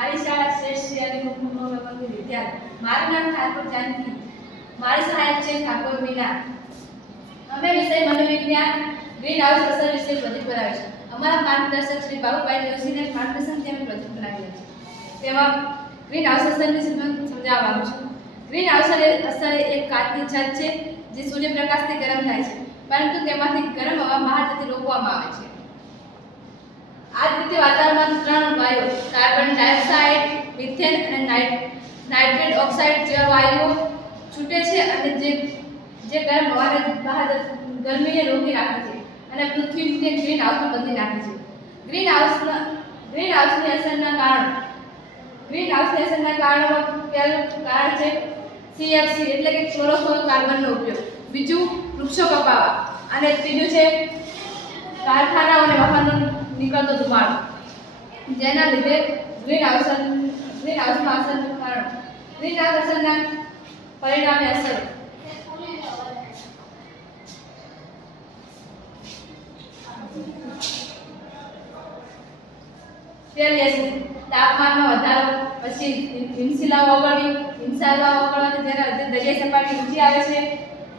મારી શાળા શ્રેષ્ઠ અને મુખ્ય વિદ્યાર્થી. મારું નામ ઠાકોર જાનકી. મારી સહાયક છે ઠાકોર મીના. અમે વિષય મનોવિજ્ઞાન ગ્રીન હાઉસ અસર વિશે પ્રોજેક્ટ બનાવ્યો છે. અમારા માર્ગદર્શક શ્રી બાબુભાઈ જોશીને માર્ગદર્શનથી અમે પ્રોજેક્ટ બનાવ્યો છે. તેમાં ગ્રીન હાઉસ અસર વિશે સમજાવવા માંગુ છું. ગ્રીન હાઉસ અસર એક કાચની છત છે જે સૂર્યપ્રકાશથી ગરમ થાય છે, પરંતુ તેમાંથી ગરમ હવા બહાર જતી રોકવામાં આવે છે. આ જ રીતે વાતાવરણમાં ત્રણ વાયુઓ કાર્બન ડાયોક્સાઇડ, મિથેન અને નાઇટ્રેટ ઓક્સાઇડ જેવા વાયુઓ છૂટે છે અને જે ગરમ હવાને બહાર ગરમીને રોકી રાખે છે અને પૃથ્વીને ગ્રીન હાઉસમાં બદલી નાખે છે. ગ્રીન હાઉસની અસરના કારણોમાં પહેલું કારણ છે CFC એટલે કે ક્લોરોફ્લોરોકાર્બનનો ઉપયોગ. બીજું વૃક્ષો કપાવા અને ત્રીજું છે કારખાનાઓ અને વાહનો નીકળતો ધુમાડો, જેના લીધે ગ્રીન હાઉસમાં અસરનું કારણ. ગ્રીન હાઉસ અસરના પરિણામે અસર. તાપમાનમાં વધારો, પછી હિમશીલાઓ ઓગળવી, ઓગળવાથી જેના લીધે દરિયાઈ સપાટી ઊંચી આવે છે.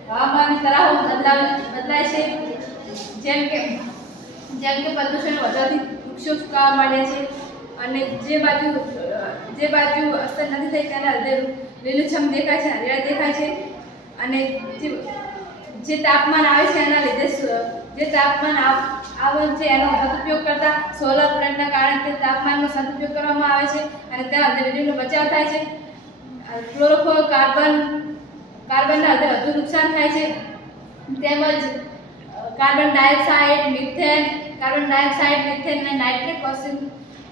હવામાનની તરાહો બદલાય છે, જેમ કે પ્રદૂષણ વધવાથી વૃક્ષો સુકાવા માંડે છે અને જે બાજુ અસર નથી થઈ તેના લીધે લીલુંછમ દેખાય છે, હરિયાળી દેખાય છે. અને જે તાપમાન આવે છે એના લીધે જે તાપમાન આવે છે એનો સદુપયોગ કરતા સોલર પ્લેન્ટના કારણે તે તાપમાનનો સદુપયોગ કરવામાં આવે છે અને તેના લીધે વીજળીનો બચાવ થાય છે. કાર્બનના લીધે વધુ નુકસાન થાય છે. તેમજ કાર્બન ડાયોક્સાઇડ, મિથેન અને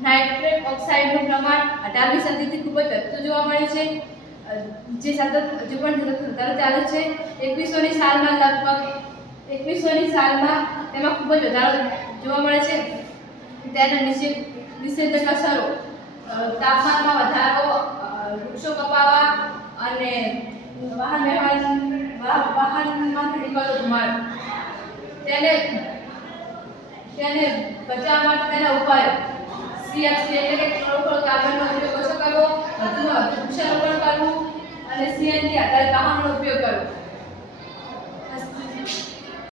નાઇટ્રેટ ઓક્સાઇડનું પ્રમાણ 18મી સદીથી ખૂબ જ વધતું જોવા મળ્યું છે, જે સતત હજુ પણ ચાલુ છે. 2100ની સાલમાં તેમાં ખૂબ જ વધારો જોવા મળે છે. તેના નિષેધક અસરો તાપમાનમાં વધારો, વૃક્ષો કપાવા અને વાહનમાંથી નીકળતો ધુમાડો. તેને બચાવવા માટે તેના ઉપાયો CFC એટલે કે ક્લોરોફ્લોરોકાર્બનનો ઉપયોગ ઓછો કરવો, વધુમાં વધુ વૃક્ષારોપણ કરવું અને CNG આધારિત વાહનોનો ઉપયોગ કરવો.